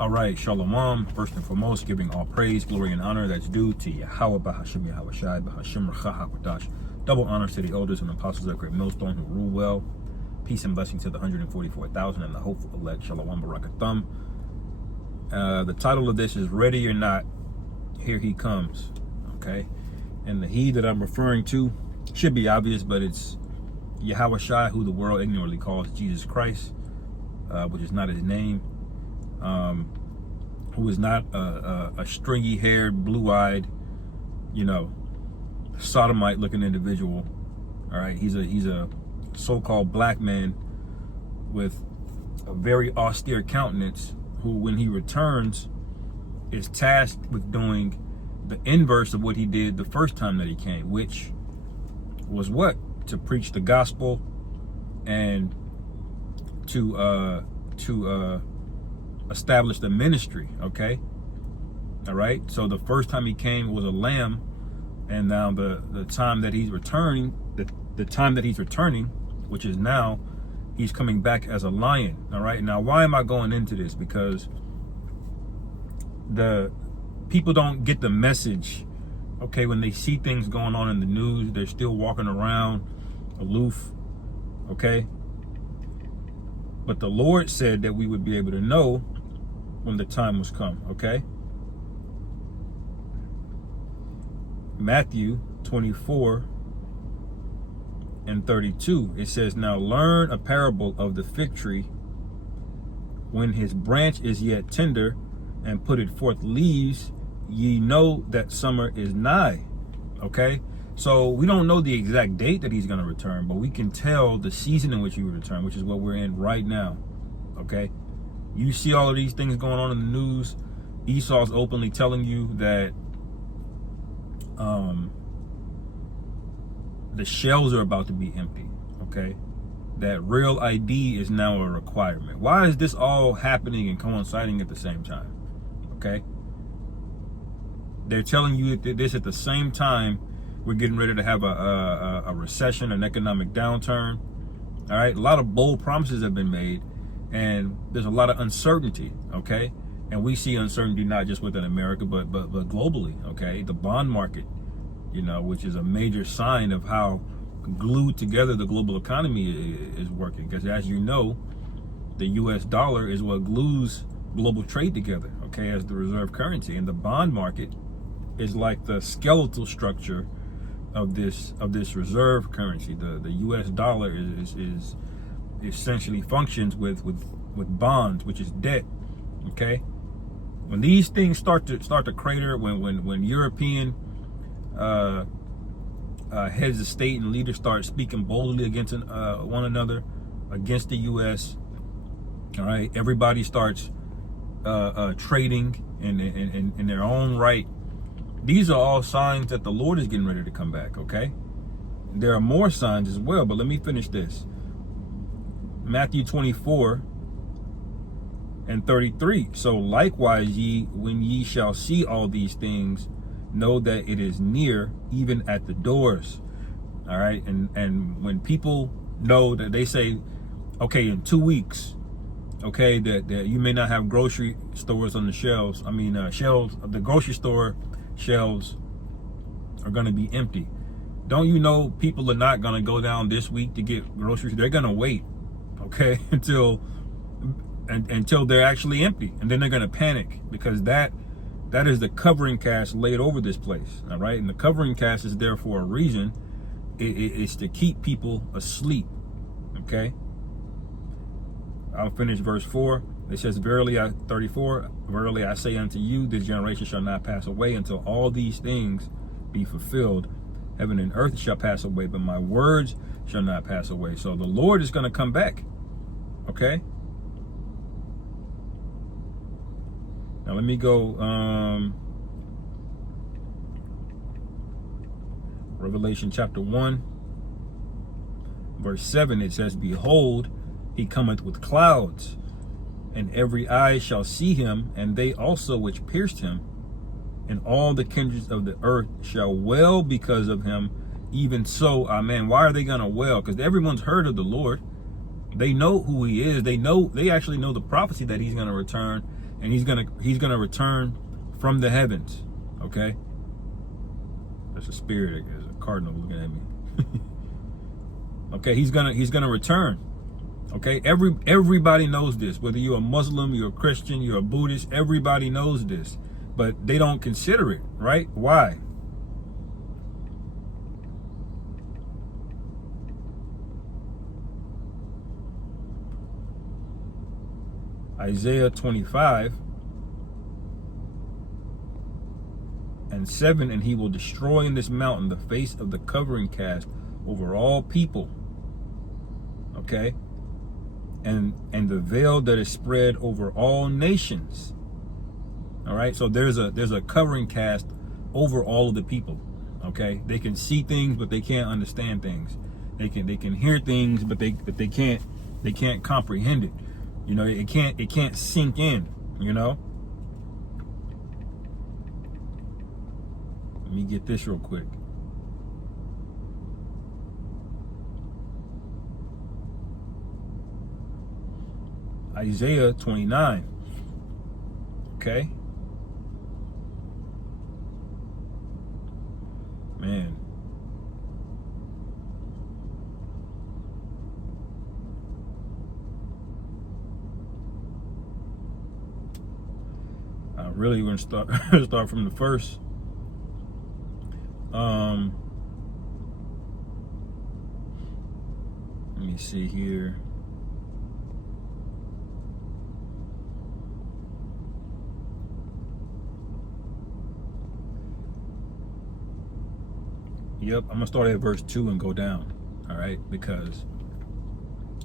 All right, Shalom. First and foremost, giving all praise, glory, and honor that's due to Yahweh, Bahashim Yahweh Shai, Bahashim Racha HaKodash. Double honors to the elders and apostles of Great Millstone who rule well. Peace and blessing to the 144,000 and the hopeful elect. Shalom Barakathum. The title of this is Ready or Not, Here He Comes. Okay? And the he that I'm referring to should be obvious, but it's Yahweh Shai, who the world ignorantly calls Jesus Christ, which is not his name. Who is not a stringy-haired, blue-eyed, sodomite-looking individual. All right, he's a so-called black man with a very austere countenance, who, when he returns, is tasked with doing the inverse of what he did the first time that he came, which was what? To preach the gospel and to establish the ministry. Okay, all right. So the first time he came was a lamb, and now the time that he's returning, the time that he's returning, which is now, he's coming back as a lion. All right. Now, why am I going into this? Because the people don't get the message. Okay, when they see things going on in the news, they're still walking around aloof. Okay. But the Lord said that we would be able to know when the time was come. Okay. Matthew 24:32, it says, "Now learn a parable of the fig tree. When his branch is yet tender, and put it forth leaves, ye know that summer is nigh." Okay, so we don't know the exact date that he's going to return, but we can tell the season in which he will return, which is what we're in right now. Okay, you see all of these things going on in the news. Esau's openly telling you that the shelves are about to be empty. Okay, that real ID is now a requirement. Why is this all happening and coinciding at the same time? Okay, they're telling you this at the same time we're getting ready to have a recession, an economic downturn. All right, a lot of bold promises have been made, and there's a lot of uncertainty. Okay, and we see uncertainty not just within America, but globally. Okay, the bond market, which is a major sign of how glued together the global economy is working. Because as you know, the U.S. dollar is what glues global trade together. Okay, as the reserve currency, and the bond market is like the skeletal structure of this reserve currency. The U.S. dollar is essentially functions with bonds, which is debt. Okay, when these things start to crater, when European heads of state and leaders start speaking boldly against one another, against the U.S., all right, everybody starts trading in their own right. These are all signs that the Lord is getting ready to come back. Okay, there are more signs as well, but let me finish this. Matthew 24:33. "So likewise ye, when ye shall see all these things, know that it is near, even at the doors." All right, and when people know that, they say, okay, in 2 weeks, okay, that you may not have grocery stores on the shelves. I mean, shelves, the grocery store shelves are going to be empty. Don't you know people are not going to go down this week to get groceries? They're going to wait, okay, until they're actually empty, and then they're going to panic, because that is the covering cast laid over this place. All right, and the covering cast is there for a reason. It's to keep people asleep. Okay, I'll finish verse 4. It says, "Verily, 34, verily I say unto you, this generation shall not pass away until all these things be fulfilled. Heaven and earth shall pass away, but my words shall not pass away." So the Lord is going to come back. Okay. Now let me go. Revelation chapter 1, verse 7. It says, "Behold, he cometh with clouds, and every eye shall see him, and they also which pierced him, and all the kindreds of the earth shall wail because of him. Even so, amen." Why are they going to wail? Because everyone's heard of the Lord. They know who he is. They actually know the prophecy that he's going to return and he's gonna return from the heavens. Okay, there's a spirit, there's a cardinal looking at me. Okay, he's gonna return. Okay, everybody knows this. Whether you're a Muslim, you're a Christian, you're a Buddhist, everybody knows this, but they don't consider it, right? Why? Isaiah 25 and 7, and he will destroy in this mountain the face of the covering cast over all people. Okay, and the veil that is spread over all nations. All right, so there's a covering cast over all of the people. Okay, they can see things, but they can't understand things. They can hear things, but they can't comprehend it. You know, it can't sink in, you know. Let me get this real quick. Isaiah 29. Okay. Man. I really want to start from the first. Let me see here. Yep, I'm gonna start at verse 2 and go down. All right, because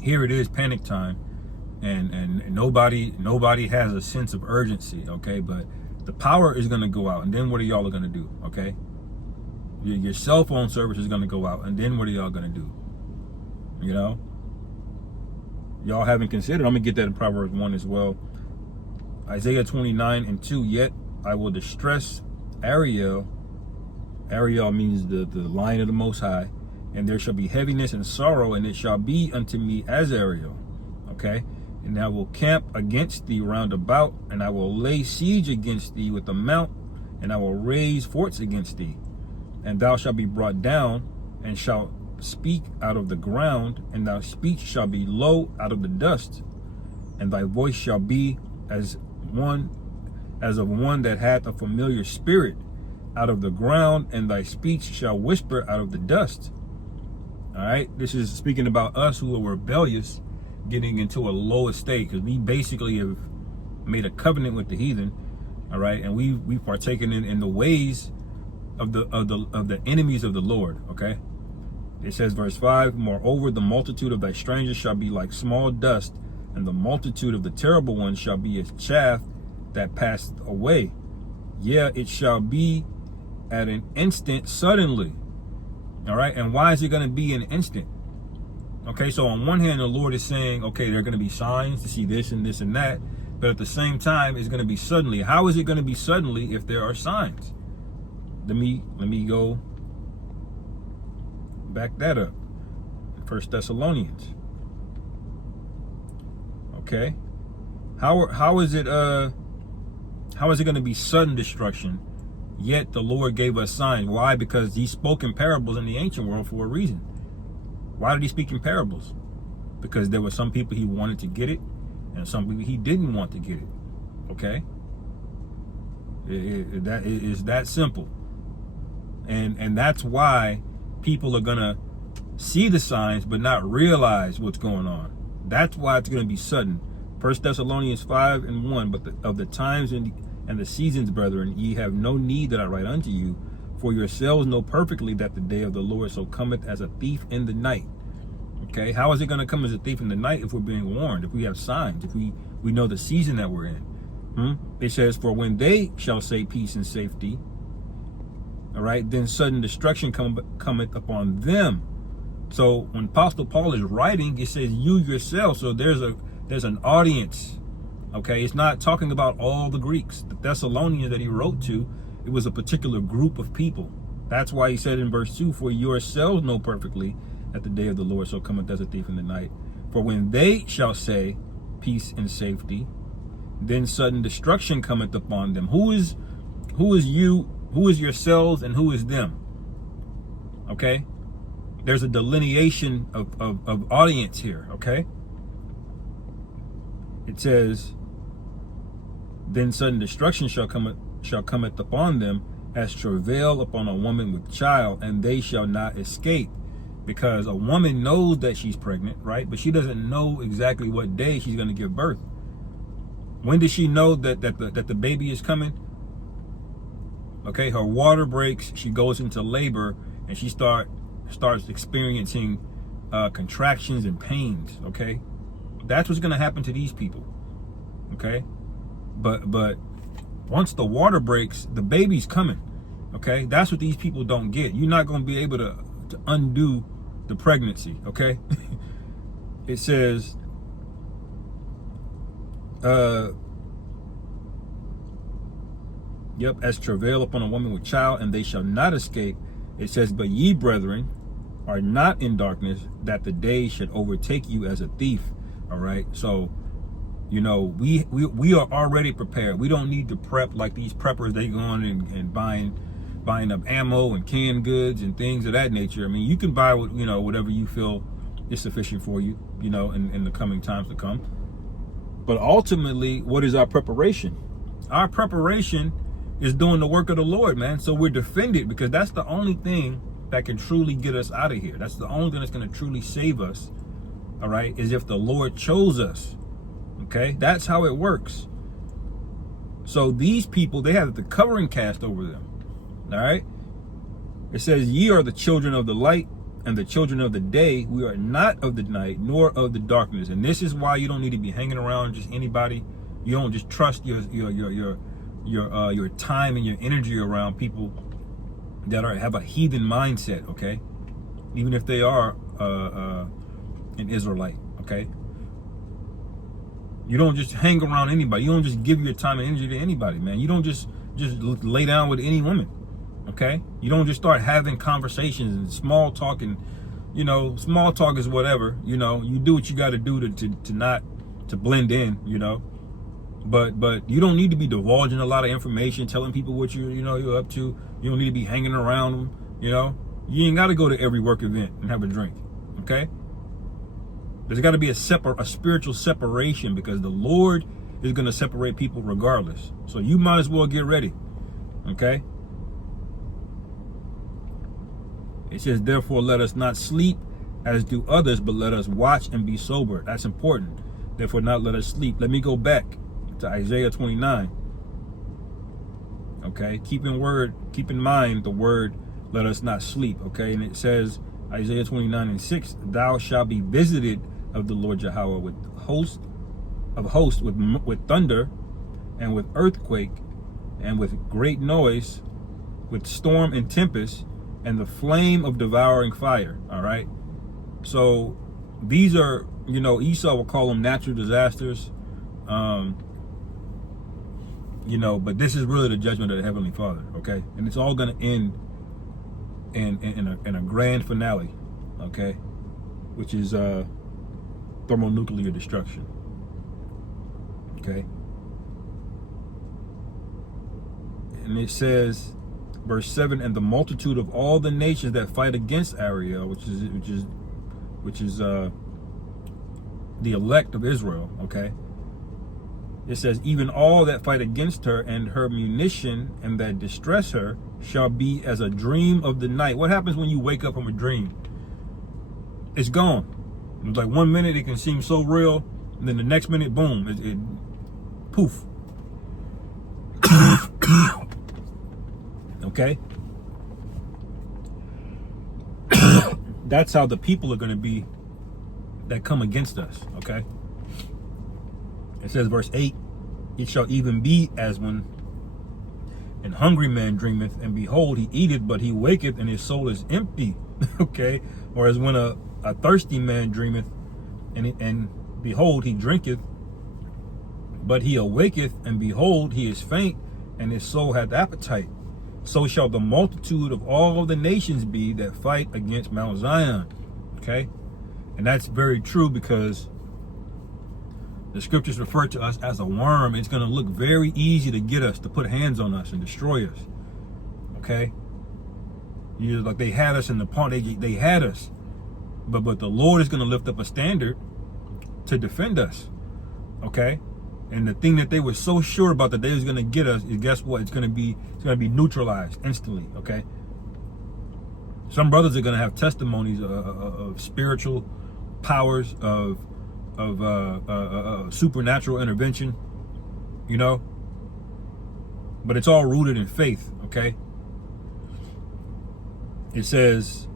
here it is, panic time, and nobody has a sense of urgency. Okay, but the power is gonna go out, and then what are y'all gonna do? Okay, your cell phone service is gonna go out, and then what are y'all gonna do? You know, y'all haven't considered. I'm gonna get that in Proverbs 1 as well. Isaiah 29 and 2. Yet I will distress Ariel. Ariel means the lion of the Most High, and there shall be heaviness and sorrow, and it shall be unto me as Ariel. Okay, and I will camp against thee round about, and I will lay siege against thee with a mount, and I will raise forts against thee, and thou shalt be brought down, and shalt speak out of the ground, and thy speech shall be low out of the dust, and thy voice shall be as of one that hath a familiar spirit out of the ground, and thy speech shall whisper out of the dust. All right, this is speaking about us who are rebellious, getting into a low estate, because we basically have made a covenant with the heathen. All right, and we've partaken in the ways of the enemies of the Lord. Okay, it says verse 5, moreover the multitude of thy strangers shall be like small dust, and the multitude of the terrible ones shall be as chaff that passed away. Yeah, it shall be at an instant, suddenly. All right, and why is it going to be an instant? Okay, so on one hand, the Lord is saying, okay, there are going to be signs to see this and this and that, but at the same time, it's going to be suddenly. How is it going to be suddenly if there are signs? Let me go back that up. 1 Thessalonians. Okay, how is it going to be sudden destruction? Yet the Lord gave us signs. Why? Because he spoke in parables in the ancient world for a reason. Why did he speak in parables? Because there were some people he wanted to get it, and some people he didn't want to get it. Okay? That is that simple. And that's why people are gonna see the signs but not realize what's going on. That's why it's gonna be sudden. 1 Thessalonians 5 and 1, but of the times and the seasons, brethren, ye have no need that I write unto you, for yourselves know perfectly that the day of the Lord so cometh as a thief in the night. Okay, how is it going to come as a thief in the night if we're being warned, if we have signs, if we know the season that we're in? It says, for when they shall say peace and safety, all right, then sudden destruction cometh upon them. So when Apostle Paul is writing, it says you yourself. So there's an audience. Okay, it's not talking about all the Greeks. The Thessalonians that he wrote to, it was a particular group of people. That's why he said in verse 2, for yourselves know perfectly that the day of the Lord so cometh as a thief in the night. For when they shall say peace and safety, then sudden destruction cometh upon them. Who is you? Who is yourselves and who is them? Okay? There's a delineation of audience here, okay? It says, then sudden destruction shall cometh upon them, as travail upon a woman with child, and they shall not escape. Because a woman knows that she's pregnant, right? But she doesn't know exactly what day she's going to give birth. When does she know that the baby is coming? Okay, her water breaks, she goes into labor, and she starts experiencing contractions and pains. Okay, that's what's going to happen to these people. Okay, but once the water breaks, the baby's coming. Okay, that's what these people don't get. You're not going to be able to undo the pregnancy. Okay, it says as travail upon a woman with child, and they shall not escape. It says, but ye, brethren, are not in darkness, that the day should overtake you as a thief. All right, so you know, we are already prepared. We don't need to prep like these preppers. They go on and buying up ammo and canned goods and things of that nature. I mean, you can buy whatever you feel is sufficient for you, in the coming times to come. But ultimately, what is our preparation? Our preparation is doing the work of the Lord, man. So we're defended, because that's the only thing that can truly get us out of here. That's the only thing that's going to truly save us. All right, is if the Lord chose us. Okay, that's how it works. So these people, they have the covering cast over them. All right, it says, ye are the children of the light and the children of the day. We are not of the night nor of the darkness. And this is why you don't need to be hanging around just anybody. You don't just trust your time and your energy around people that have a heathen mindset. Okay, even if they are an Israelite. Okay, you don't just hang around anybody. You don't just give your time and energy to anybody, man. You don't just lay down with any woman. Okay, you don't just start having conversations and small talk, and small talk is whatever. You do what you got to do to blend in. But you don't need to be divulging a lot of information, telling people what you're up to. You don't need to be hanging around them. You ain't got to go to every work event and have a drink. Okay, there's got to be a spiritual separation, because the Lord is going to separate people regardless. So you might as well get ready. Okay. It says, therefore, let us not sleep as do others, but let us watch and be sober. That's important. Therefore, not let us sleep. Let me go back to Isaiah 29. Okay, keep in mind the word, let us not sleep. Okay, and it says, Isaiah 29:6, thou shalt be visited of the Lord Yahweh with hosts with thunder, and with earthquake, and with great noise, with storm and tempest, and the flame of devouring fire. All right, so these are, Esau will call them natural disasters. But this is really the judgment of the Heavenly Father. Okay, and it's all going to end in a grand finale. Okay, which is thermonuclear destruction. Okay, and it says, verse 7, and the multitude of all the nations that fight against Ariel, which is the elect of Israel. Okay, it says, even all that fight against her and her munition and that distress her shall be as a dream of the night. What happens when you wake up from a dream? It's gone. It's like 1 minute it can seem so real, and then the next minute, boom, it poof. Okay, that's how the people are going to be that come against us. Okay, it says, verse 8, it shall even be as when an hungry man dreameth, and behold, he eateth, but he waketh, and his soul is empty. Okay, or as when a thirsty man dreameth, and behold, he drinketh, but he awaketh, and behold, he is faint, and his soul hath appetite. So shall the multitude of all the nations be that fight against Mount Zion. Okay, and that's very true, because The scriptures refer to us as a worm. It's going to look very easy to get us, to put hands on us and destroy us. Okay? Like they had us in the pawn. They had us. But the Lord is going to lift up a standard to defend us. Okay? And the thing that they were so sure about that they was going to get us is, guess what? It's going to be neutralized instantly. Okay? Some brothers are going to have testimonies of spiritual powers, of supernatural intervention, you know, but it's all rooted in faith. Okay. It says,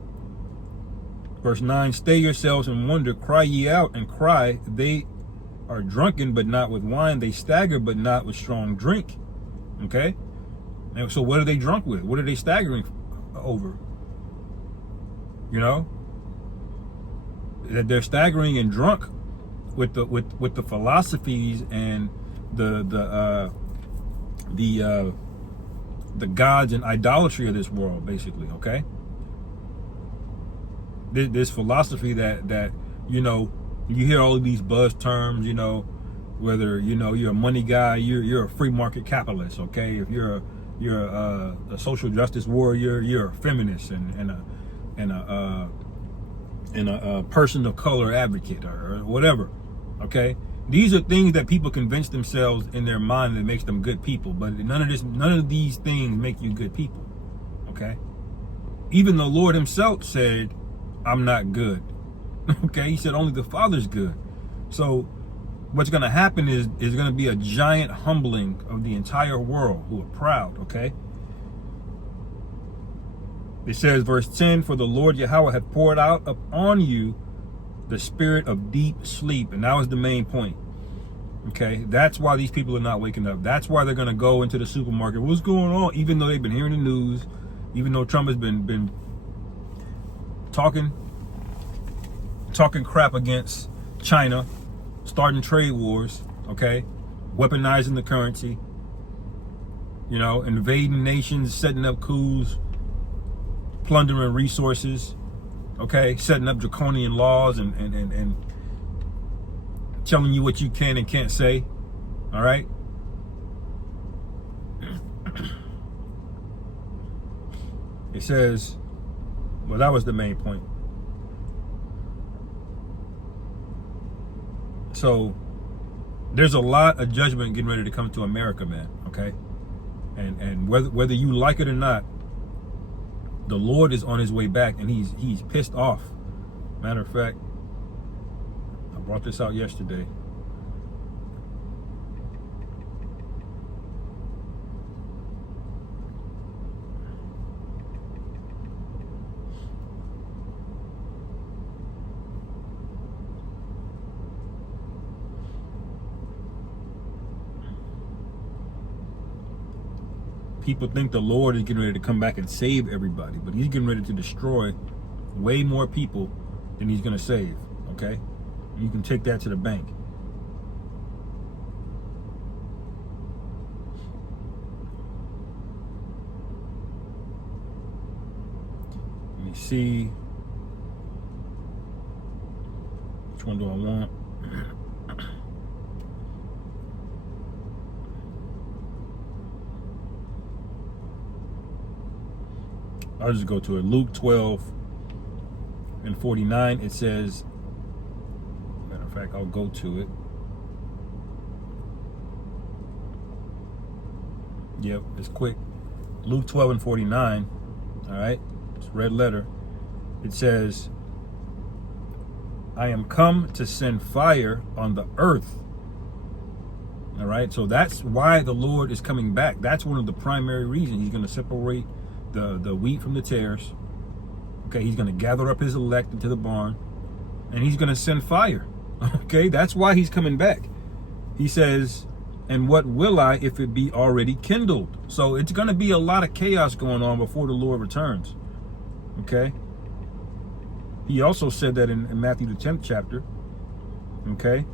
verse 9, stay yourselves and wonder, cry ye out and cry. They are drunken, but not with wine. They stagger, but not with strong drink. Okay. And so what are they drunk with? What are they staggering over? You know, that they're staggering and drunk with the philosophies and the gods and idolatry of this world, basically. Okay, this philosophy that you know, you hear all of these buzz terms, you know, whether you know you're a money guy, you're a free market capitalist. Okay, if you're a social justice warrior, you're a feminist and a person of color advocate or whatever. Okay, these are things that people convince themselves in their mind that makes them good people, but none of these things make you good people. Okay, even the Lord himself said, I'm not good. Okay, he said only the Father's good. So what's going to happen is going to be a giant humbling of the entire world who are proud. Okay, it says, verse 10, for the Lord Yahweh hath poured out upon you the spirit of deep sleep. And that was the main point. Okay, that's why these people are not waking up. That's why they're going to go into the supermarket. What's going on? Even though they've been hearing the news, even though Trump has been talking crap against China, starting trade wars, okay, weaponizing the currency, you know, invading nations, setting up coups, plundering resources, okay, setting up draconian laws and telling you what you can and can't say. All right. It says, well, that was the main point. So there's a lot of judgment getting ready to come to America, man. Okay. And whether you like it or not, the Lord is on his way back, and he's pissed off. Matter of fact, I brought this out yesterday. People think the Lord is getting ready to come back and save everybody, but he's getting ready to destroy way more people than he's going to save. Okay, you can take that to the bank. Let me see, which one do I want? I'll just go to it. Luke 12:49. It says, matter of fact, I'll go to it. Yep, it's quick. Luke 12:49. All right, it's red letter. It says, I am come to send fire on the earth. All right, so that's why the Lord is coming back. That's one of the primary reasons. He's going to separate the wheat from the tares. Okay, he's going to gather up his elect into the barn, and he's going to send fire. Okay, that's why he's coming back. He says, and what will I if it be already kindled? So it's going to be a lot of chaos going on before the Lord returns. Okay, he also said that in Matthew the 10th chapter. Okay,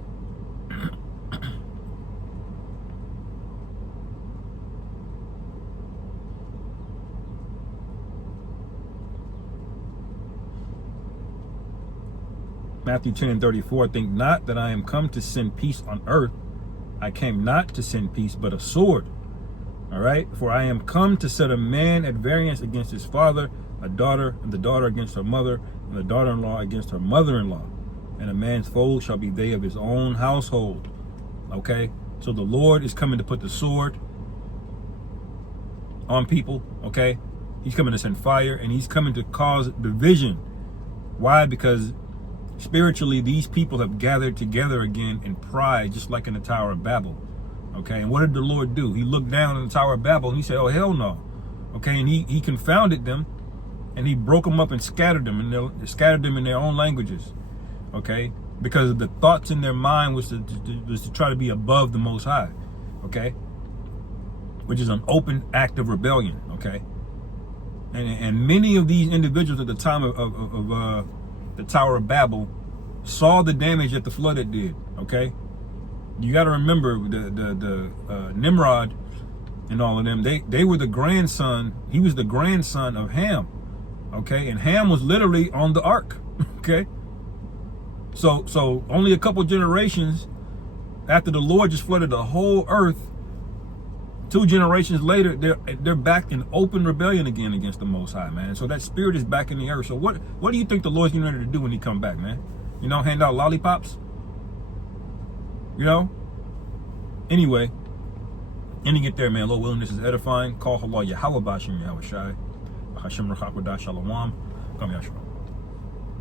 Matthew 10:34, think not that I am come to send peace on earth. I came not to send peace, but a sword. All right. For I am come to set a man at variance against his father, a daughter, and the daughter against her mother, and the daughter-in-law against her mother-in-law. And a man's foes shall be they of his own household. Okay. So the Lord is coming to put the sword on people. Okay. He's coming to send fire, and he's coming to cause division. Why? Because spiritually, these people have gathered together again in pride, just like in the Tower of Babel. Okay, and what did the Lord do? He looked down in the Tower of Babel and he said, oh, hell no. Okay, and he confounded them, and he broke them up and scattered them, and scattered them in their own languages. Okay, because the thoughts in their mind was to try to be above the Most High. Okay, which is an open act of rebellion. Okay, and many of these individuals at the time of the Tower of Babel saw the damage that the flood had did. Okay, you got to remember the Nimrod and all of them. They were the grandson. He was the grandson of Ham. Okay, and Ham was literally on the ark. Okay, so only a couple generations after the Lord just flooded the whole earth, 2 generations later, they're back in open rebellion again against the Most High, man. So that spirit is back in the earth. So what do you think the Lord's getting ready to do when he come back, man? You know, hand out lollipops? You know? Anyway, ending it there, man. Lord willing, this is edifying. Call Allah Yahweh Bashim Yahweh Shai. Hashem Rakhakwada Shalom. Come Yashua.